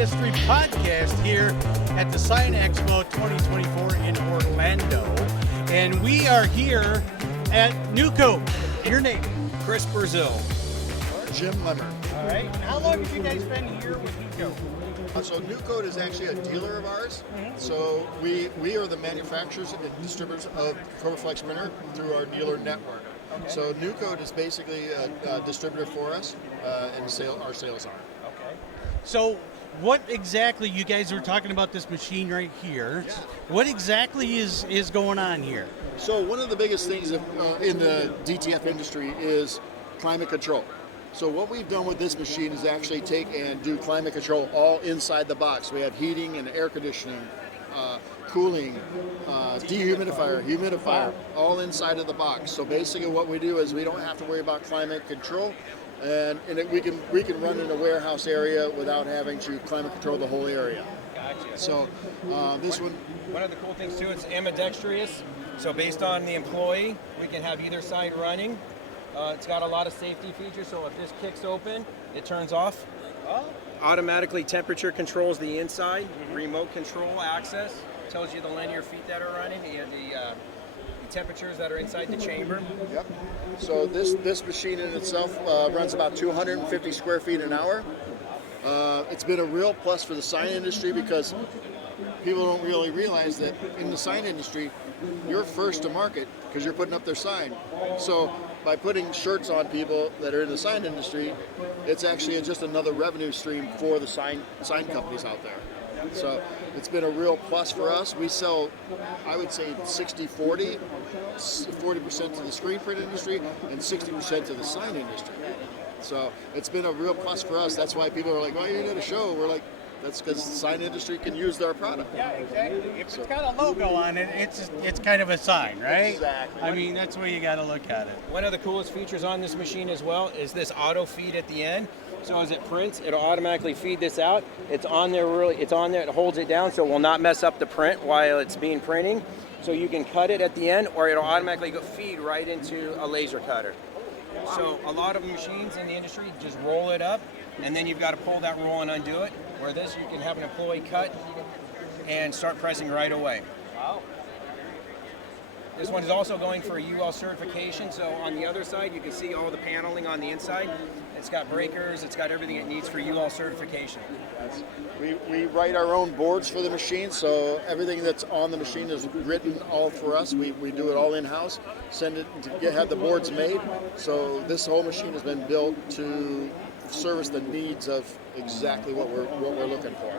Industry podcast here at the Sign Expo 2024 in Orlando. And we are here at Nucoat. Your name? Chris Brazil. Jim Lemmer. All right. How long have you guys been here with Nucoat? So Nucoat is actually a dealer of ours. So we are the manufacturers and distributors of Cobraflex Minner through our dealer network. Okay. So Nucoat is basically a distributor for us, and our sales arm. Okay. So what exactly, you guys were talking about this machine right here. Yeah. What exactly is going on here? So one of the biggest things in the DTF industry is climate control. So what we've done with this machine is actually take and do climate control all inside the box. We have heating and air conditioning, cooling, dehumidifier, humidifier, all inside of the box. So basically what we do is we don't have to worry about climate control, and we can run in a warehouse area without having to climate control the whole area. Gotcha. So this one. One of the cool things too, it's ambidextrous. So based on the employee, we can have either side running. It's got a lot of safety features, so if this kicks open, it turns off. Automatically temperature controls the inside, remote control access, tells you the linear feet that are running, and the temperatures that are inside the chamber. Yep. So this machine in itself runs about 250 square feet an hour. It's been a real plus for the sign industry because people don't really realize that in the sign industry, you're first to market because you're putting up their sign. So by putting shirts on people that are in the sign industry, it's actually just another revenue stream for the sign companies out there. So it's been a real plus for us. We sell, I would say 60-40, 40% to the screen print industry and 60% to the sign industry. So it's been a real plus for us. That's why people are like, "Oh, you're at a show." We're like, that's because the sign industry can use our product. Yeah, exactly. If it's got a logo on it, it's kind of a sign, right? Exactly. I mean, that's the way you got to look at it. One of the coolest features on this machine as well is this auto feed at the end. So as it prints, it'll automatically feed this out. It's on there, it holds it down so it will not mess up the print while it's being printing. So you can cut it at the end, or it'll automatically feed right into a laser cutter. So a lot of machines in the industry just roll it up, and then you've got to pull that roll and undo it. Where this, you can have an employee cut and start pressing right away. Wow. This one is also going for a UL certification. So on the other side, you can see all the paneling on the inside. It's got breakers. It's got everything it needs for UL certification. We write our own boards for the machine, so everything that's on the machine is written all for us. We do it all in-house, send it to have the boards made. So this whole machine has been built to service the needs of exactly what we're looking for.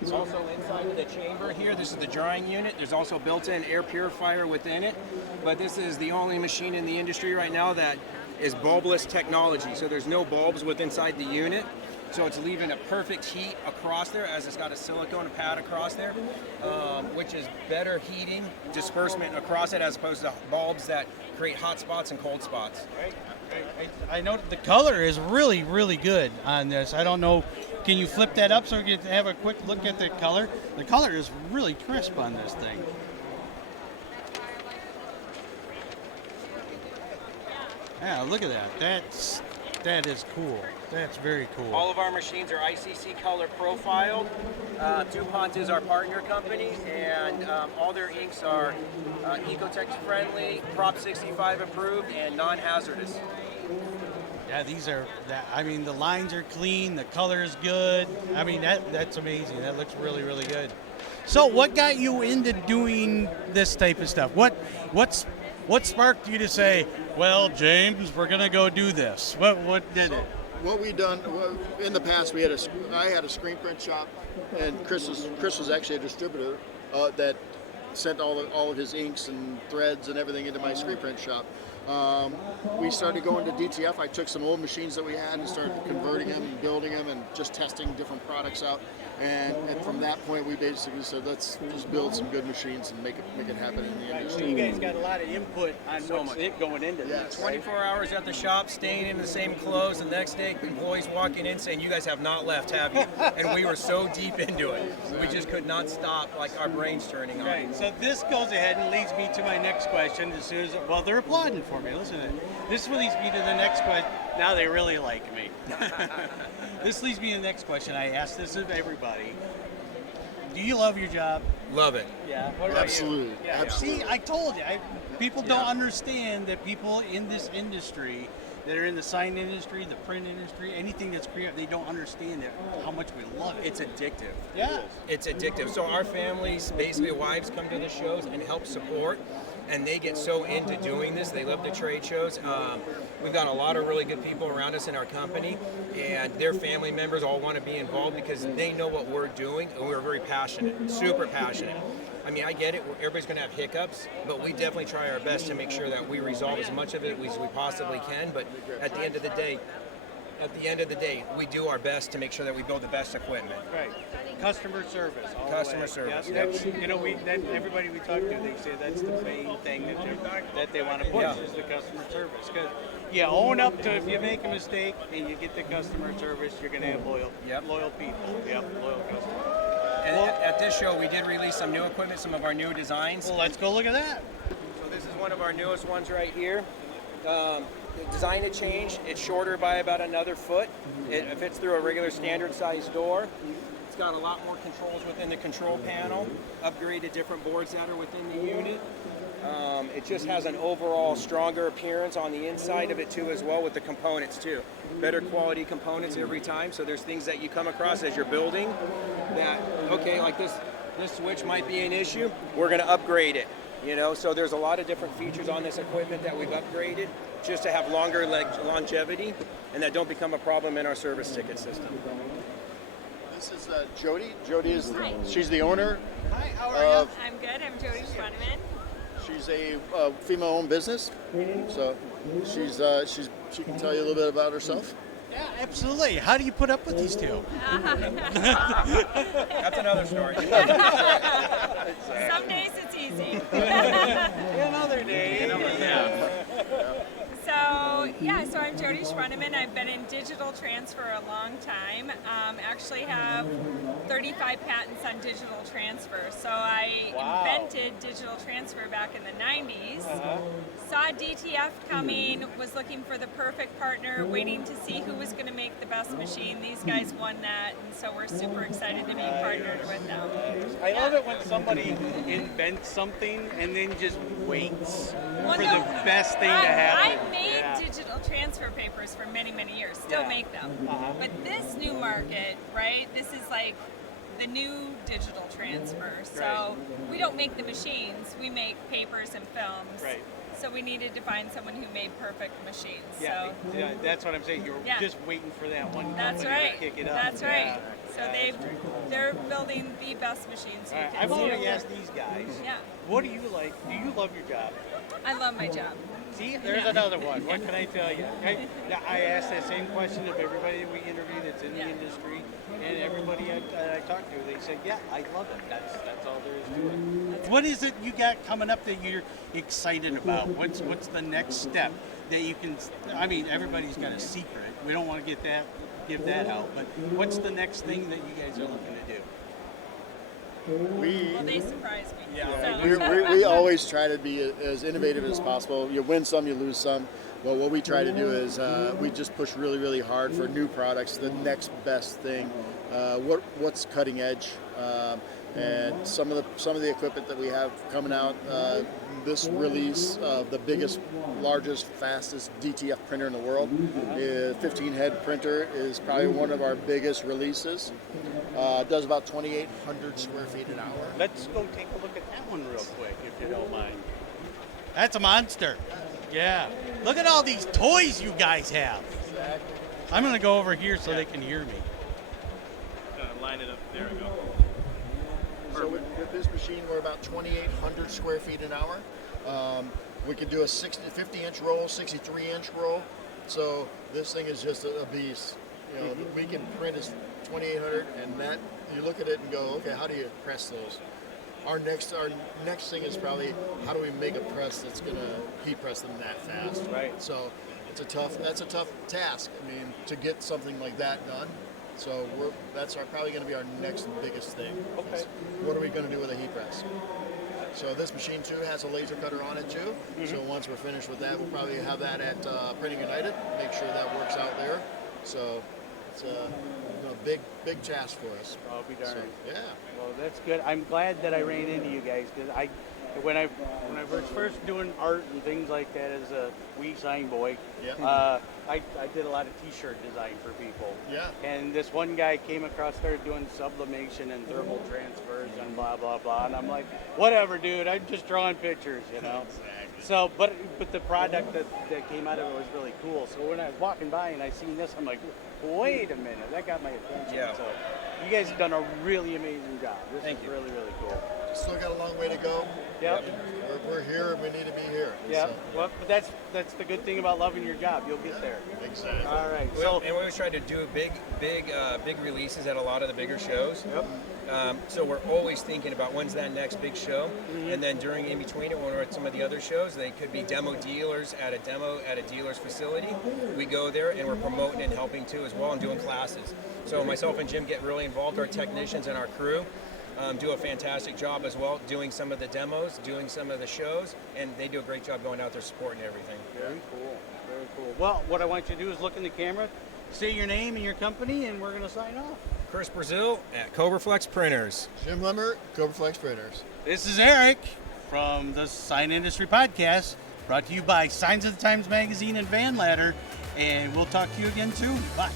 It's also inside of the chamber here. This is the drying unit. There's also built-in air purifier within it, but this is the only machine in the industry right now that is bulbless technology. So there's no bulbs inside the unit. So it's leaving a perfect heat across there, as it's got a silicone pad across there, which is better heating disbursement across it as opposed to bulbs that create hot spots and cold spots. I know the color is really, really good on this. I don't know, can you flip that up so we can have a quick look at the color? The color is really crisp on this thing. Yeah, look at that. That is cool. That's very cool. All of our machines are ICC color profiled. DuPont is our partner company, and all their inks are Ecotech friendly, Prop 65 approved, and non-hazardous. Yeah, I mean, the lines are clean, the color is good. I mean, that's amazing. That looks really, really good. So what got you into doing this type of stuff? What sparked you to say, well, James, we're gonna go do this? What did it? What we done in the past, I had a screen print shop, and Chris was actually a distributor that sent all of his inks and threads and everything into my screen print shop. We started going to DTF. I took some old machines that we had and started converting them and building them and just testing different products out. And from that point, we basically said, let's just build some good machines and make it happen in the industry. You guys got a lot of input on what's going into this. 24 hours at the shop, staying in the same clothes. The next day, employees walking in saying, "You guys have not left, have you?" And we were so deep into it, we just could not stop, like our brains turning on. Right. So this goes ahead and leads me to my next question. As soon as they're applauding for me. Listen to it. This leads me to the next question. Now they really like me. This leads me to the next question. I ask this of everybody. Do you love your job? Love it. Yeah. What about Absolutely. you? Yeah. Absolutely. See, I told you. People don't understand that people in this industry, that are in the sign industry, the print industry, anything that's creative, they don't understand that how much we love it. It's addictive. Yeah. It's addictive. So our families, basically wives, come to the shows and help support, and they get so into doing this. They love the trade shows. We've got a lot of really good people around us in our company, and their family members all want to be involved because they know what we're doing, and we're very passionate, super passionate. I mean, I get it. Everybody's going to have hiccups, but we definitely try our best to make sure that we resolve as much of it as we possibly can. But at the end of the day, we do our best to make sure that we build the best equipment. Right. Customer service. all the Customer way. service, Yeah, that's, everybody we talk to, they say that's the main thing that they want to push is the customer service. Because you own up to if you make a mistake and you get the customer service, you're going to have loyal people. Yep, loyal customers. And at this show, we did release some new equipment, some of our new designs. Well, let's go look at that. So this is one of our newest ones right here. The design had changed. It's shorter by about another foot. It fits through a regular standard size door. It's got a lot more controls within the control panel, upgraded different boards that are within the unit. It just has an overall stronger appearance on the inside of it too as well with the components too. Better quality components every time, so there's things that you come across as you're building that, okay, like this switch might be an issue, we're going to upgrade it. You know, so there's a lot of different features on this equipment that we've upgraded just to have longer longevity and that don't become a problem in our service ticket system. This is Jody. Jody is she's the owner. Hi, how are you? I'm good. I'm Jody Schwaneman. She's a female-owned business, so she can tell you a little bit about herself. Yeah, absolutely. How do you put up with these two? That's another story. Some days it's easy. Another day. So I'm Jody Schwaneman. I've been in digital transfer a long time. Actually have 35 patents on digital transfer. So I invented digital transfer back in the 90s. Saw DTF coming, was looking for the perfect partner, waiting to see who was going to make the best machine. These guys won that, and so we're super excited to be partnered with them. I love it when somebody invents something and then just waits for the best thing to happen. I made digital transfer papers for many, many years. Still make them. But this new market, right? This is like the new digital transfer. So we don't make the machines. We make papers and films. Right. So we needed to find someone who made perfect machines. Yeah, So yeah, that's what I'm saying. You're just waiting for that one that's company right. to kick it up. That's right. Yeah. So they're building the best machines. All right, you I've can see. already asked these guys. Yeah. What do you like? Do you love your job? I love my job. See, there's another one. What can I tell you? I asked that same question of everybody that we interview that's in the industry, and everybody I talked to, they said, "Yeah, I love it. That's all there is to it." What is it you got coming up that you're excited about? What's the next step that you can? I mean, everybody's got a secret. We don't want to give that out. But what's the next thing that you guys are looking to do? Well, they surprised me. We always try to be as innovative as possible. You win some, you lose some. But what we try to do is we just push really, really hard for new products, the next best thing, what's cutting edge, and some of the equipment that we have coming out. This release of the biggest, largest, fastest DTF printer in the world, 15-head printer, is probably one of our biggest releases. Does about 2,800 square feet an hour. Let's go take a look at that one real quick, if you don't mind. That's a monster. Yeah. Look at all these toys you guys have. Exactly. I'm going to go over here so they can hear me. Line it up. There we go. So with this machine, we're about 2,800 square feet an hour. We can do a 50-inch roll, 63-inch roll. So this thing is just a beast. You know, we can print as 2,800, and that you look at it and go, okay, how do you press those? Our next thing is probably how do we make a press that's going to heat press them that fast? Right. So that's a tough task. I mean, to get something like that done. So that's probably going to be our next biggest thing. Okay. What are we going to do with a heat press? So this machine too has a laser cutter on it too. So once we're finished with that, we'll probably have that at Printing United. Make sure that works out there. So it's a big task for us. I'll be darned. So, yeah. Well, that's good. I'm glad that I ran into you guys because when I was first doing art and things like that as a wee sign boy, I did a lot of T-shirt design for people. Yeah. And this one guy came across, started doing sublimation and thermal transfers and blah blah blah, and I'm like, whatever, dude. I'm just drawing pictures, you know. Exactly. So, but the product that came out of it was really cool. So when I was walking by and I seen this, I'm like, wait a minute, that got my attention. Yeah. So you guys have done a really amazing job. This Thank is you. really, really cool. Still got a long way to go. Yep. We're here and we need to be here. Yeah. So, Well, but that's the good thing about loving your job. You'll get there. exactly. All right. Well, So and we always try to do big releases at a lot of the bigger shows. Yep. So we're always thinking about when's that next big show, and then in between it, when we're at some of the other shows, they could be demo dealers at a dealer's facility. We go there and we're promoting and helping too as well, and doing classes. So myself and Jim get really involved. Our technicians and our crew do a fantastic job as well, doing some of the demos, doing some of the shows, and they do a great job going out there supporting everything. very cool. Very cool. Well, what I want you to do is look in the camera, say your name and your company, and we're gonna sign off. Chris Brazil at Cobraflex Printers. Jim Lemmer, Cobraflex Printers. This is Eric from the Sign Industry Podcast, brought to you by Signs of the Times Magazine and Van Ladder, and we'll talk to you again soon. Bye.